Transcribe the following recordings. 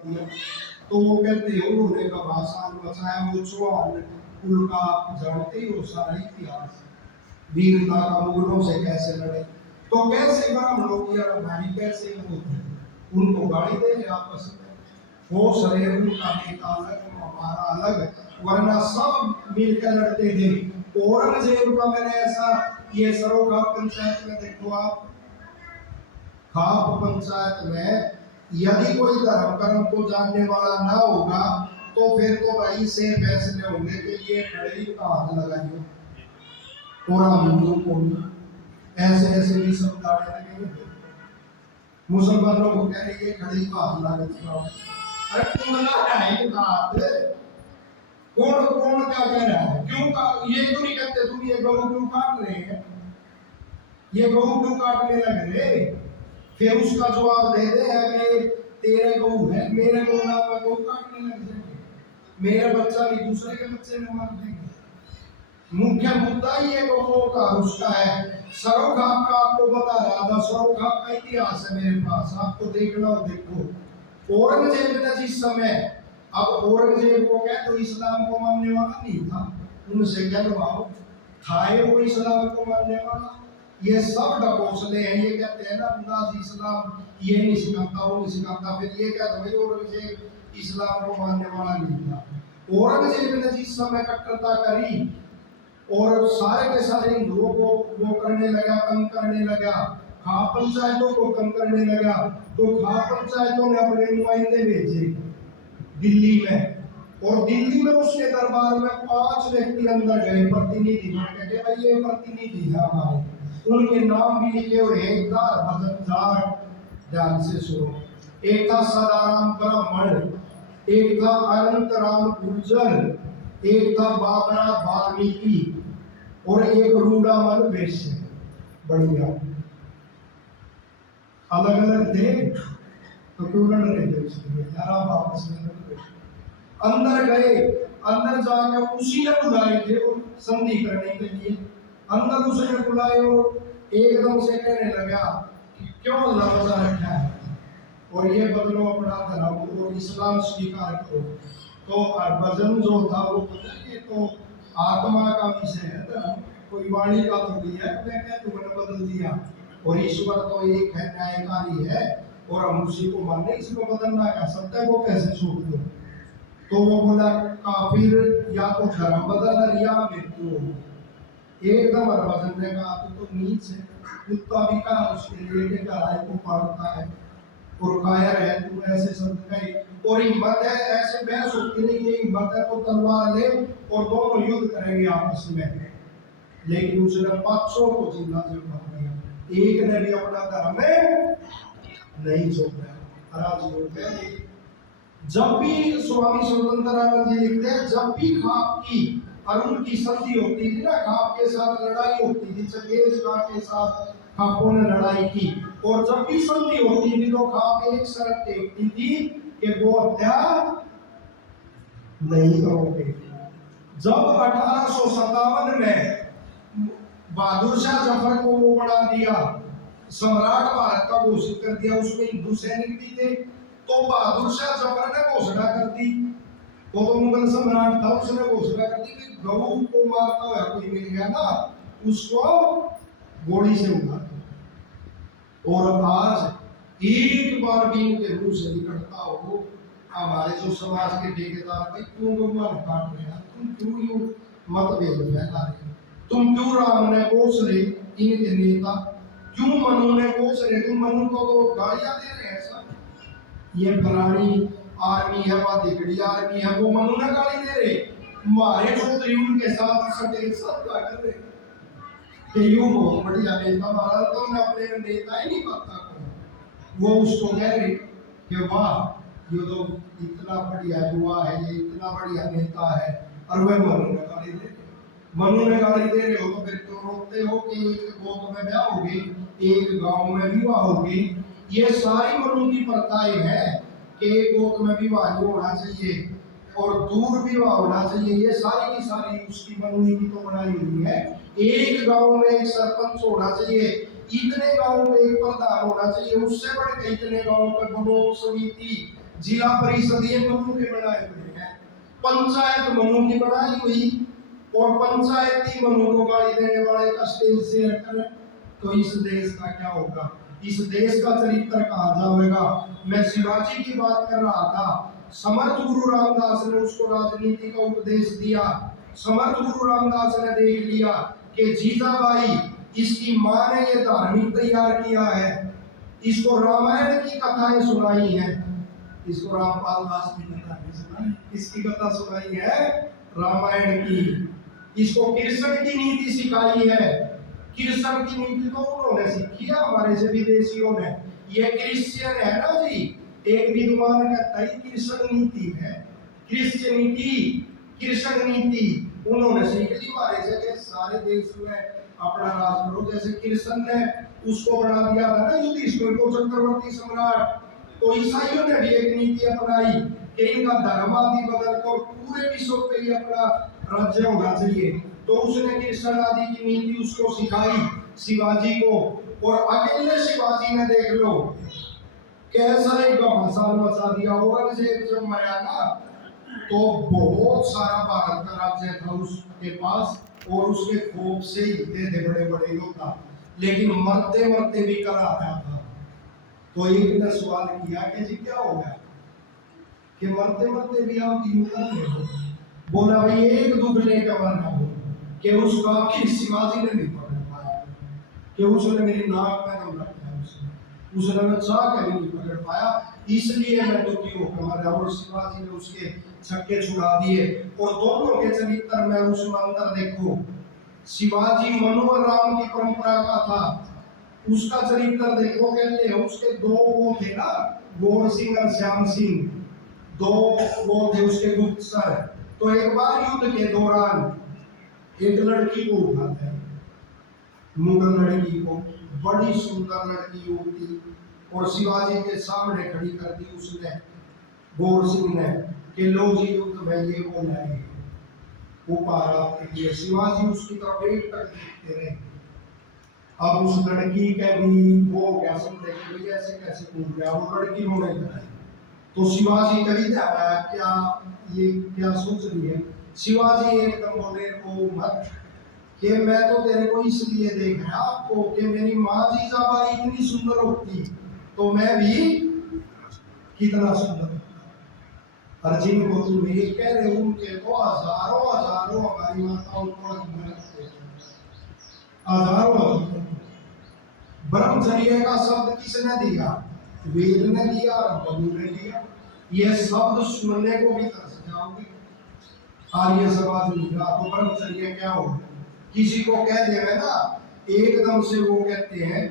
तो वो कहते हैं उन्होंने कब आसान बचाया वो चौहान उनका आप जानते ही हो सारा इतिहास वीरता का मुगलों से कैसे लड़े। तो कैसे ब्राह्मण लोग यार भाई कैसे वो उनको गाड़ी दे रहे आपस में वो शरीर उनका नेता अलग हमारा अलग वरना सब मिलकर लड़ते थे। औरंगजेब का मैंने ऐसा ये सरोखा पंचायत में देखो आप खाप पंचायत में यदि कोई धर्म कर्म को जानने वाला ना होगा तो फिर तो भाई से फैसले होंगे कि ये खड़ी का हाथ लगाइए पूरा हिंदू को ऐसे ऐसे भी सब दाड़े लगेंगे मुसलमानों को कह रही है खड़ी का हाथ लगा दिखाओ। अरे तुम लगा है ये बात कौन कौन क्या कह रहा है क्यों का ये तो नहीं कहते तुम ये गऊ क्यों काट रहे हैं ये गऊ क्यों काटने लग रहे फिर उसका जवाब दे दे है कि तेरे गऊ है मेरे गऊ ना मैं गऊ काटने लग जाएंगे मेरा बच्चा भी दूसरे के बच्चे में मार देंगे। मुख्य मुद्दा ये गऊओं का उसका है। सरोखाप का आपको बता रहा था सरोखाप का इतिहास है मेरे पास आपको देखना हो देखो। औरंगजेब ने जिस समय अब औरंगजेब को क्या तो इस्लाम को मानने वाला नहीं था उनसे कहलवाओ खाए वो इस्लाम को मानने वाला ये सब ढकोसले हैं। ये कहते हैं ना अंदाज इस्लाम ये नहीं सिखाता वो नहीं सिखाता फिर ये कहते भाई औरंगजेब इस्लाम को मानने वाला नहीं था। औरंगजेब ने जिस समय कट्टरता करी और सारे के सारे हिंदुओं को वो करने लगा कम करने लगा खा पंचायतों को कम करने लगा तो खा पंचायतों ने अपने नुमाइंदे भेजे दिल्ली में और दिल्ली में उसके दरबार में 5 व्यक्ति अंदर गए प्रतिनिधि कहते भाई ये प्रतिनिधि है हमारे उनके नाम भी लिखे हुए एक था हरभजन ध्यान से सुनो एक था सदाराम ब्राह्मण एक था अनंत राम गुर्जर एक था बाबरा वाल्मीकि और एक रूडामल वैश्य बढ़िया अलग अलग थे तो क्यों लड़ रहे थे उसके यार आप आपस में अंदर गए अंदर जाकर उसी ने बुलाए थे और संधि करने के लिए अंदर उसने बुलाए और एकदम से कहने लगा कि क्यों अल्लाह बजा रखा है और ये बदलो अपना धर्म और इस्लाम स्वीकार करो। तो हरभजन जो था वो पता ये तो आत्मा का विषय है धर्म कोई वाणी का तो भी है मैं क्या तुमने बदल दिया और ईश्वर तो एक है न्यायकारी है और हम उसी को मानने इसको बदलना है सत्य को कैसे छोड़ दो। तो वो बोला काफिर या तो धर्म बदल या मृत्यु एकदम हरभजन ने कहा तो नीच है कुत्ता भी कहा उसके लिए के गहराई को पढ़ता है और कायर है तू ऐसे शब्द कहे और हिम्मत है ऐसे बहस होती नहीं ये हिम्मत है तो तलवार ले और दोनों युद्ध करेंगे आपस में लेकिन उसने 500 को जिंदा से मार दिया एक ने भी अपना धर्म नहीं छोड़ा राज जब भी स्वामी स्वतंत्रानंद जी लिखते हैं जब भी खाप की अरुण की संधि होती थी ना खाप के साथ लड़ाई होती थी चंगेज खां के साथ खापों ने लड़ाई की और जब भी संधि होती थी तो खाप एक शर्त टेकती थी कि वो हत्या नहीं करोगे। जब 1857 में बहादुर शाह जफर को वो बना दिया सम्राट भारत का घोषित कर दिया उसमें हिंदू सैनिक भी थे तो बहादुर शाह जफर ने घोषणा कर दी तो मुगल सम्राट था उसने घोषणा कर दी कि गऊ को मारता हुआ कोई मिल गया ना उसको गोली से उड़ा दो। और आज एक बार भी इनके मुंह से निकलता हो हमारे जो समाज के ठेकेदार भाई क्यों गऊ काट रहे हैं तुम क्यों यूं मतभेद फैला रहे तुम क्यों राम ने कोस रहे इनके नेता क्यों मनु ने कोस रहे तुम मनु को तो गालियां दे रहे हैं सब ये फलानी आर्मी है वह दिगड़ी आर्मी है वो मनु ने गाली दे रहे मारे चौधरी उनके साथ सटे सब क्या कर रहे कि यूं बहुत बढ़िया नेता मारा तो मैं अपने नेता ही नहीं पता को वो उसको कह रहे कि वाह ये तो इतना बढ़िया युवा है ये इतना बढ़िया नेता है और वह मनु ने गाली दे रहे हो तो फिर क्यों रोकते हो कि एक गोद में ब्याह होगी एक गांव में विवाह होगी ये सारी मनु की प्रथाएं हैं कि एक गोद में विवाह होना चाहिए और दूर विवाह होना चाहिए ये सारी की सारी उसकी मनु की तो बनाई हुई है। एक गांव में एक सरपंच होना चाहिए इतने गांव में एक प्रधान होना चाहिए उससे बढ़ के इतने गांव पर ब्लॉक समिति जिला परिषद ये मनु के बनाए हुए हैं, पंचायत मनु की बनाई हुई, और पंचायती मनु को गाली देने वाले का स्टेज से हटकर तो इस देश का क्या होगा, इस देश का चरित्र कहा जाएगा। मैं शिवाजी की बात कर रहा था। समर्थ गुरु रामदास ने उसको राजनीति का उपदेश दिया। समर्थ गुरु रामदास ने देख लिया कि जीजाबाई इसकी मां ने ये धार्मिक तैयार किया है, इसको रामायण की कथाएं सुनाई हैं, इसको रामपाल दास की कथा भी सुनाई, इसकी कथा सुनाई है रामायण की, इसको कृष्ण की नीति सिखाई है। कृष्ण की नीति तो उन्होंने सीखी है हमारे से विदेशियों ने, ये क्रिश्चियन है ना जी, एक विद्वान कहता है कृष्ण नीति है, क्रिश्चियन नीति, कृष्ण नीति उन्होंने सीख ली हमारे से कि सारे देश में अपना राज करो। जैसे कृष्ण ने उसको बना दिया था ना युधिष्ठिर को चक्रवर्ती सम्राट, तो ईसाइयों ने भी एक नीति अपनाई कि इनका धर्म आदि बदल कर पूरे विश्व पे ही अपना राज्य होना चाहिए। तो उसने कृष्ण आदि की नीति उसको सिखाई शिवाजी को, और अकेले शिवाजी ने देख लो कैसा एक घमासान मचा दिया। औरंगजेब जब मरा ना तो बहुत सारा भारत का राज्य था उसके पास, और उसके खोप से ही थे बड़े बड़े योद्धा, लेकिन मरते मरते भी करा आया था। तो एक ने सवाल किया कि जी क्या हो गया कि मरते मरते भी आप क्यों कर रहे हो? बोला भाई एक दूसरे का मरना हो कि उसका आखिर शिवाजी ने नहीं पकड़ पाया, कि उसने मेरी नाक में दम रखा, उसने मैं चाह के नहीं पकड़ पाया, इसलिए मैं दुखी होकर मरा। और शिवाजी ने उसके छक्के छुड़ा दिए। और दोनों के चरित्र में उसमें अंतर देखो, शिवाजी मनु और राम की परंपरा का था, उसका चरित्र देखो, कहते हैं उसके दो वो थे ना, गौर सिंह और श्याम सिंह, दो वो थे उसके गुप्तचर। तो एक बार युद्ध के दौरान एक लड़की को उठाते हैं, मुगल लड़की को, बड़ी सुंदर लड़की होती, और शिवाजी के सामने खड़ी कर दी उसने, गौर सिंह ने, कि लो जी युद्ध में ये वो लाए उपहार आपके लिए। शिवाजी उसकी तरफ एक तक देखते रहे। अब उस लड़की के भी वो क्या समझे कि भैया ऐसे कैसे पूछ गया, वो लड़की रोने लगी। तो शिवाजी कभी आया क्या ये क्या सोच रही है? शिवाजी एकदम बोले ओ मत, कि मैं तो तेरे को इसलिए देख रहा आपको कि मेरी माँ जीजाबाई इतनी सुंदर होती तो मैं भी कितना सुंदर, और जिनको तुम ये कह रहे हो उनके तो हजारों हजारों हमारी माताओं को हजारों। ब्रह्मचर्य का शब्द किसने दिया? वेद ने दिया और मनु ने दिया। ये शब्द सुनने को भी तरस जाओगे। आर्य समाज में तो ब्रह्मचर्य क्या हो, किसी को कह देवे ना एकदम से वो कहते हैं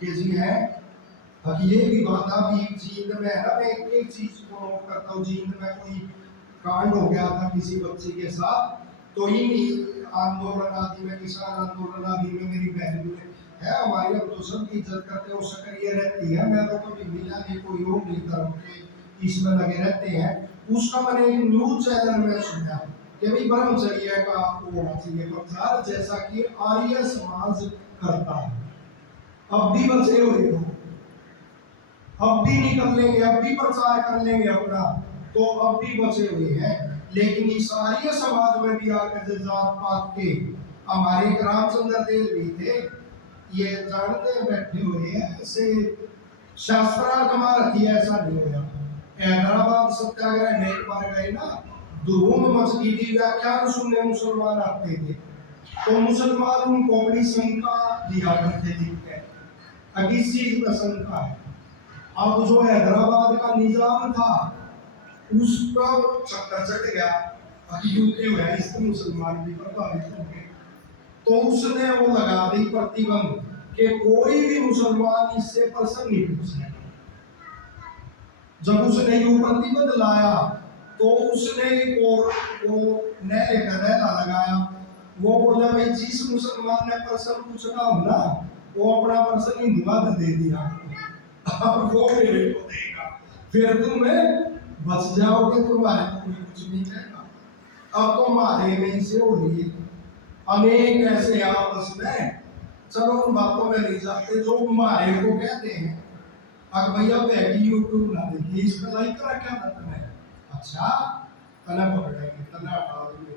कि जी है, ये भी बात अभी जींद में है ना, मैं एक चीज को नोट करता हूँ, जींद में कोई कांड हो गया था किसी बच्चे के साथ, तो इन्हीं आंदोलन आदि में, किसान आंदोलन आदि में मेरी बहन है हमारी, हम तो सबकी इज्जत करते हैं, सक्रिय रहती है, मैं तो कभी मिला नहीं, कोई और नहीं धर्म के इसमें लगे रहते हैं। उसका मैंने एक न्यूज चैनल में सुना कि भाई ब्रह्मचर्य का आपको होना चाहिए प्रचार, जैसा कि आर्य समाज करता है। अब भी बचे हुए हो, अब भी निकल लेंगे, अब भी प्रचार कर लेंगे अपना, तो अब भी बचे हुए हैं। लेकिन इस आर्य समाज में भी आकर जात पात के हमारे रामचंद्र देव भी थे, ये जानते हैं बैठे हुए हैं, ऐसे शास्त्रागमा रखी है, ऐसा नहीं होया। हैदराबाद सत्याग्रह में एक बार गए ना, धूम मच गई थी, व्याख्यान सुनने मुसलमान आते थे, तो मुसलमान उनको अपनी शंका दिया करते थे, किस चीज पर शंका है। अब जो हैदराबाद का निजाम था उसका चक्कर चढ़ गया, क्योंकि है इससे मुसलमान भी प्रभावित हो गए, तो उसने वो लगा दी प्रतिबंध कि कोई भी मुसलमान इससे प्रश्न नहीं पूछे। जब उसने ये प्रतिबंध लाया तो उसने और वो नए करेला लगाया, वो बोला भाई जिस मुसलमान ने प्रश्न पूछना हो ना वो अपना प्रश्न ही निवाद दे दिया, अब वो मेरे को देगा, फिर तुम्हें बच जाओगे, तुम्हारे को कुछ नहीं कहेगा। अब तो मारे में से हो रही है अनेक ऐसे आपस में, चलो उन बातों में नहीं जाते, जो मारे को कहते हैं अब भैया बैगी यूट्यूब ना देखिए, इस पर लाइक करा क्या था तुम्हें? अच्छा, तना पकड़ेंगे, तना हटा देंगे।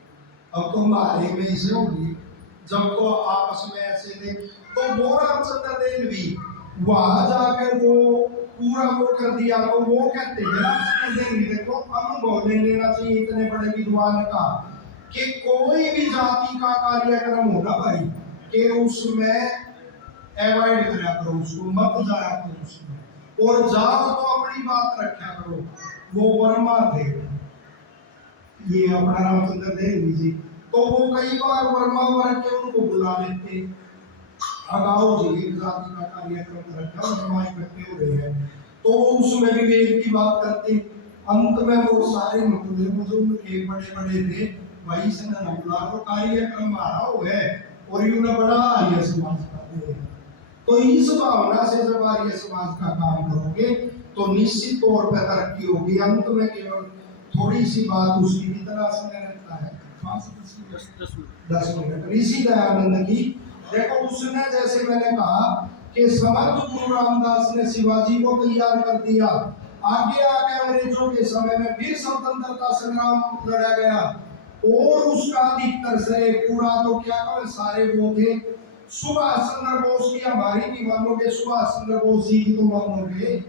अब तो मारे में इसे होगी, जब तो आपस में ऐसे थे, तो वो रामचंद्र देव भी वहां जाकर वो पूरा वो कर दिया। तो वो कहते हैं रामचंद्र देव भी, देखो अनुभव ले लेना चाहिए इतने बड़े विद्वान का, कि कोई भी जाति का कार्यक्रम होगा भाई, कि उसमें अवॉइड करा करो, उसको मत जाया करो उसमें, और जाओ तो अपनी बात रखा करो। वो वर्मा थे, ये अपना रामचंद्र देव जी, तो वो कई बार वर्मा वर्ग के उनको बुला लेते, अगाओ जी एक जाति का कार्यक्रम रखा और हमारे इकट्ठे हो रहे हैं, तो उसमें भी वेद की बात करते। अंत में वो सारे मुकुले जो उनके बड़े बड़े थे, वही से न बुला तो कार्यक्रम आ रहा हो है, और यूं बड़ा आर्य समाज का है। तो इस भावना से जब आर्य समाज का काम करोगे तो निश्चित तौर पर तरक्की होगी। अंत में केवल थोड़ी सी बात उसकी कितना समय लगता है, 10 मिनट। ऋषि दयानंद की देखो, उसने जैसे मैंने कहा कि समर्थ गुरु रामदास ने शिवाजी को तैयार कर दिया, आगे आगे अंग्रेजों के समय में फिर स्वतंत्रता संग्राम लड़ा गया, और उसका अधिकतर से पूरा तो क्या कहें सारे वो थे। सुभाष चंद्र बोस की हमारी भी मानोगे, सुभाष चंद्र बोस जी की तो मानोगे।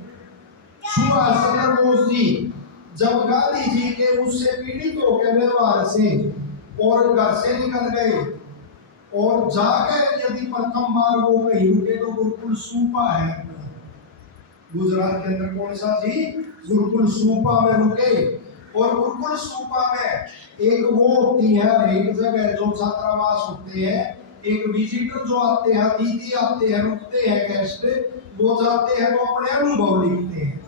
सुभाष चंद्र बोस जी जब गांधी जी के उससे पीड़ित होकर व्यवहार से और घर से निकल गए, और जाकर यदि प्रथम बार वो कहीं रुके तो गुरुकुल सूपा है गुजरात के अंदर, कौन सा जी, गुरुकुल सूपा में रुके। और गुरुकुल सूपा में एक वो होती है एक जगह जो छात्रावास होते हैं, एक विजिटर जो आते हैं, अतिथि आते हैं, रुकते हैं गेस्ट, वो जाते हैं तो अपने अनुभव लिखते हैं।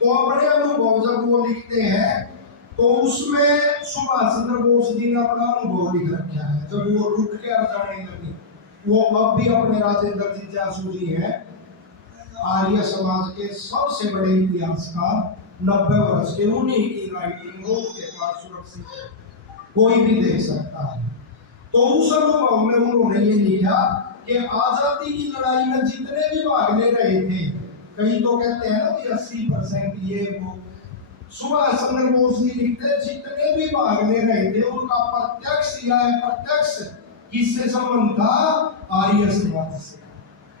तो अपने अनुभव जब वो लिखते हैं तो उसमें सुभाष चंद्र बोस जी ने अपना अनुभव लिख रखा है। जब वो रुक के जाने लगे, वो अब भी अपने राजेंद्र जिज्ञासु जी हैं, आर्य समाज के सबसे बड़े इतिहासकार, 90 वर्ष के, उन्हीं की राइटिंग हो के पास सुरक्षित कोई भी देख सकता है। तो उस अनुभव में उन्होंने ये लिखा कि आजादी की लड़ाई में जितने भी भाग ले रहे थे, कई तो कहते हैं ना कि 80% ये वो, सुभाष चंद्र बोस जी लिखते जितने भी भाग ले रहे थे उनका प्रत्यक्ष या अप्रत्यक्ष किससे संबंध था, आर्य समाज से,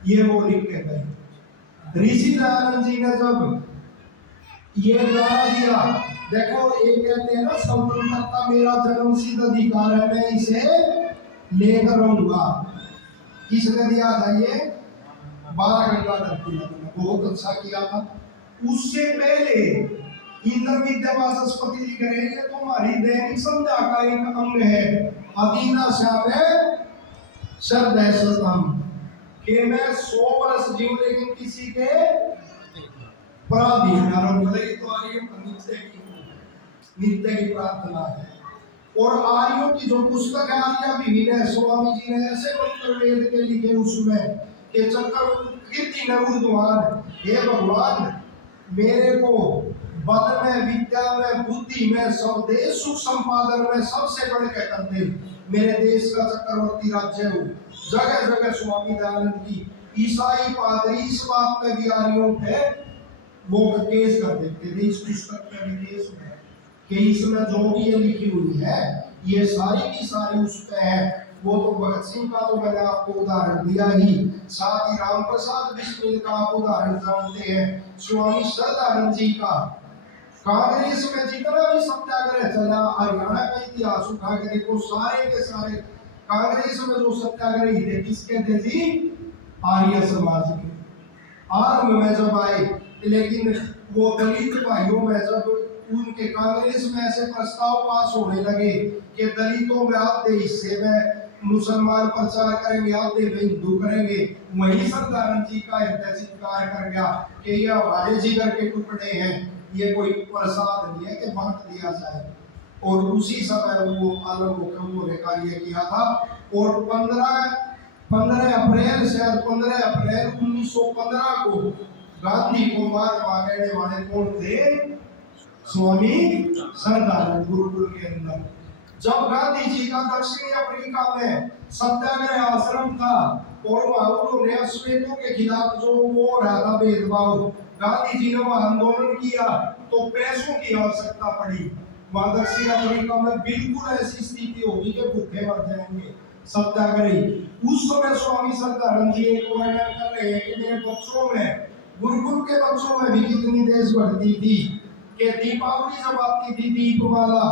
ये वो लिख के गए। ऋषि दयानंद जी ने जब ये नारा दिया, देखो एक कहते हैं ना स्वतंत्रता मेरा जन्मसिद्ध अधिकार है, मैं इसे लेकर रहूंगा। किसने दिया था ये? 12 घंटा करती है, बहुत अच्छा किया था। उससे पहले इंद्र विद्या वाचस्पति लिख रहे हैं, तो हमारी दैनिक संध्या का एक अंग है, अदीना श्यामे शरदय सतम, कि मैं 100 वर्ष जीव लेकिन किसी के प्राधिकार तो नित्य की प्रार्थना है। और आर्यों की जो पुस्तक है आर्या विहीन है, स्वामी जी ने ऐसे मंत्र वेद के लिखे उसमें कि चक्कर कीर्ति न ऊर्ध्वान, हे भगवान मेरे को बल में, विद्या में, बुद्धि में, स्वदेश सुख संपादन में सबसे बढ़ के कर दे, मेरे देश का चक्रवर्ती राज्य हो। जगह जगह स्वामी दयानंद की ईसाई पादरी इस बात में भी आर्यों पे वो केस कर देते थे। इस पुस्तक में भी केस है कि इसमें जो भी ये लिखी हुई है ये सारी की सारी उस पे है। वो तो भगत सिंह का तो मैंने आपको उदाहरण दिया ही, साथ ही राम प्रसाद बिस्मिल का आप उदाहरण जानते हैं, स्वामी श्रद्धानंद जी का। कांग्रेस में जितना भी सत्याग्रह चला, हरियाणा का इतिहास उठा के देखो, सारे के सारे कांग्रेस में जो सत्याग्रही थे किसके थे जी? आर्य समाज के। आरंभ में जब आए, लेकिन वो दलित भाइयों में जब उनके कांग्रेस में ऐसे प्रस्ताव पास होने लगे कि दलितों में आधे हिस्से में मुसलमान प्रचार करेंगे, आधे में हिंदू करेंगे, वही श्रद्धानंद जी का हृदय चित्कार कर गया कि ये हमारे जिगर के टुकड़े हैं, ये कोई प्रसाद नहीं है कि बांट दिया जाए। और उसी समय वो अलग होकर उन्होंने कार्य किया था। और 15 अप्रैल शायद 15 अप्रैल 1915 को गांधी को मार मारने वाले कौन थे? स्वामी श्रद्धानंद गुरुकुल के अंदर। जब गांधी जी का दक्षिणी अफ्रीका में सत्याग्रह आश्रम था और वहां उन्होंने श्वेतों के खिलाफ जो वो रहा था भेदभाव, गांधी जी ने वहां आंदोलन किया तो पैसों की आवश्यकता पड़ी। वहां दक्षिण अफ्रीका में बिल्कुल ऐसी स्थिति होगी कि भूखे मर जाएंगे सत्याग्रही। उस समय स्वामी श्रद्धानंद जी एक वर्णन कर रहे हैं कि मेरे बच्चों में, गुरुकुल के बच्चों में भी कितनी देशभक्ति थी कि दीपावली जब आती थी, दीपमाला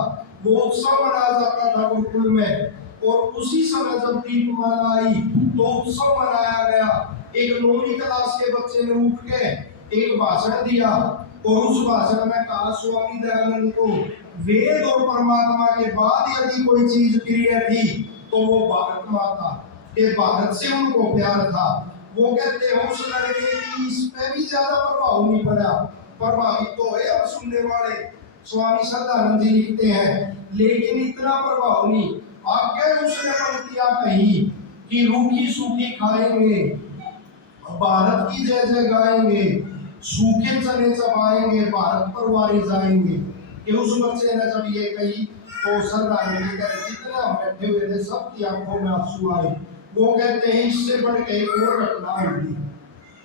वो उत्सव मनाया जाता था गुरुकुल में, और उसी समय जब दीपमाला आई तो उत्सव मनाया गया। एक 9वीं क्लास के बच्चे ने उठ के एक भाषण दिया और उस भाषण में कहा स्वामी दयानंद को वेद और परमात्मा के बाद यदि कोई चीज प्रिय थी तो वो भारत माता के, भारत से उनको प्यार था। वो कहते हैं उस लड़के की इस पे भी ज्यादा प्रभाव नहीं पड़ा, प्रभावित तो है अब सुनने वाले। स्वामी श्रद्धानंद जी लिखते हैं लेकिन इतना प्रभाव नहीं। आगे उसने पंक्तियां कही कि रूखी सूखी खाएंगे, भारत की जय जय गाएंगे, सूखे चने चबाएंगे, भारत पर वारे जाएंगे। कि उस बच्चे ने जब ये कही तो श्रद्धानंद जी कहते जितने हम बैठे हुए थे सबकी आंखों में आंसू आए। वो कहते हैं इससे बढ़ के एक और घटना होगी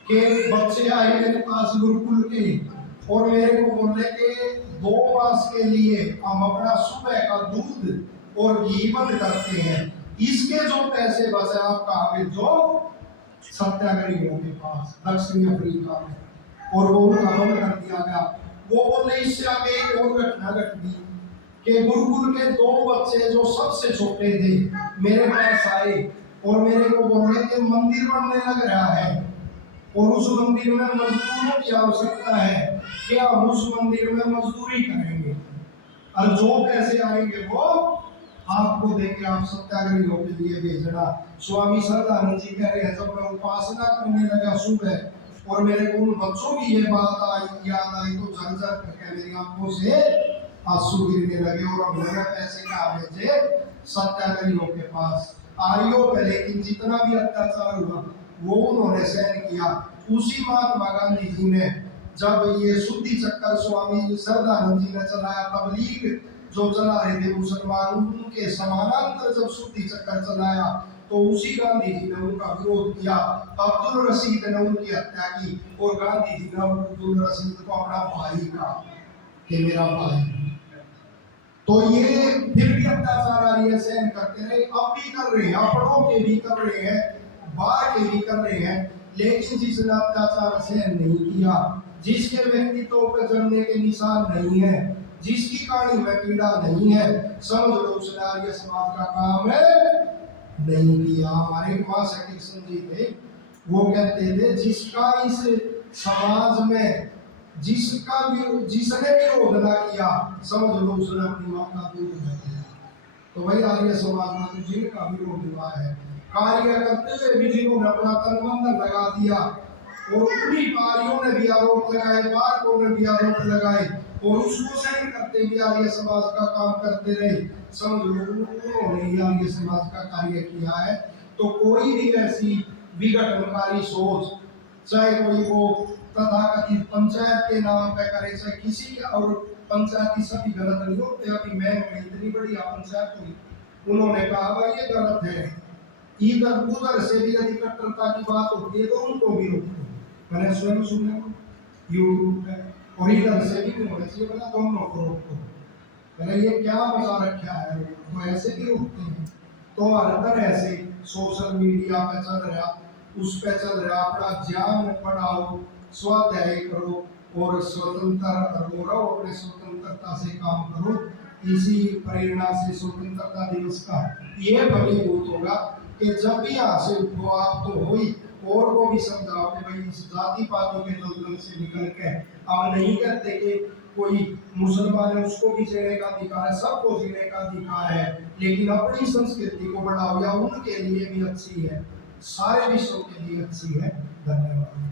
कि बच्चे आए मेरे पास गुरुकुल के और मेरे को बोले कि 2 मास के लिए हम अपना सुबह का दूध और घी बंद करते हैं, इसके जो पैसे बचे आप कहाँ भेजो सत्याग्रहियों के पास दक्षिण अफ्रीका में, और वो उनका बंद कर दिया गया। वो बोले इससे आगे एक और घटना घट गई कि गुरुकुल के 2 बच्चे जो सबसे छोटे थे मेरे पास आए और मेरे को बोले कि मंदिर बनने लग रहा है और उस मंदिर में मजदूरों की आवश्यकता है, क्या हम उस मंदिर में मजदूरी करेंगे और जो पैसे आएंगे वो आपको देंगे, आप सत्याग्रहियों के लिए भेजना। स्वामी श्रद्धानंद जी कह रहे हैं जब मैं उपासना करने लगा सुबह और मेरे को उन बच्चों की ये बात आई याद आई तो झरझर करके मेरी आंखों से आंसू गिरने लगे और अब मैंने पैसे कहा भेजे सत्याग्रहियों के पास आर्यों पे। लेकिन जितना भी अत्याचार हुआ वो उन्होंने सहन किया। उसी महात्मा गांधी जी ने जब ये शुद्धि चक्कर स्वामी श्रद्धानंद जी ने चलाया, तबलीग जो चला रहे थे मुसलमान उनके समानांतर जब शुद्धि चक्कर चलाया तो उसी गांधी जी ने उनका विरोध किया। अब्दुल रशीद ने उनकी हत्या की और गांधी जी ने अब्दुल रशीद को अपना भाई कहा कि मेरा भाई। तो ये फिर भी अत्याचार आ रही है सहन करते रहे, अब भी कर रहे हैं, अपनों के भी कर रहे हैं, बाहर के भी कर रहे हैं। लेकिन जिसने अत्याचार सहन नहीं किया, जिसके व्यक्तित्व पर जमने के निशान नहीं है, जिसकी कहानी में पीड़ा नहीं है, समझ लो उसने आर्य समाज का काम है नहीं किया। हमारे वहां से जी थे, वो कहते थे जिसका इस समाज में जिसने विरोध ना किया समझ लो उसने अपनी मां का दूध नहीं किया। तो वही आर्य समाज में तो जिनका विरोध हुआ है, कार्य करते हुए भी जिन्होंने अपना तन मन लगा दिया और उन्हीं कार्यों ने भी आरोप लगाए, बारकों ने भी आरोप लगाए और उसको सहन करते भी आर्य समाज का काम करते रहे, समझ लो उन्होंने आर्य समाज का कार्य किया है। तो कोई भी ऐसी विघटनकारी सोच, चाहे कोई वो तथाकथित पंचायत के नाम पे करे, चाहे किसी और पंचायती सभी गलत नहीं होते। अभी मैं इतनी बड़ी पंचायत हुई, उन्होंने कहा भाई ये गलत है, इधर उधर से भी यदि कट्टरता की बात होती है तो उनको भी रोको। मैंने स्वयं सुना यूट्यूब पे, और इधर से भी उन्होंने चाहिए बोला दोनों को रोको। मैंने ये क्या मजा रखा है, तो ऐसे भी रोकते हैं। तो हर तरह से सोशल मीडिया पे चल रहा, उस पे चल रहा, अपना ज्ञान बढ़ाओ, स्वाध्याय करो और स्वतंत्र रहो, अपने स्वतंत्रता से काम करो। इसी प्रेरणा से स्वतंत्रता दिवस का ये फलीभूत होगा कि जब भी यहाँ से उठो आप तो हो ही, और को भी समझाओ कि भाई इस जाति पाति के दलदल से निकल के अब नहीं कहते कि कोई मुसलमान है उसको भी जीने का अधिकार है, सबको जीने का अधिकार है, लेकिन अपनी संस्कृति को बढ़ाओ या उनके लिए भी अच्छी है, सारे विश्व के लिए अच्छी है। धन्यवाद।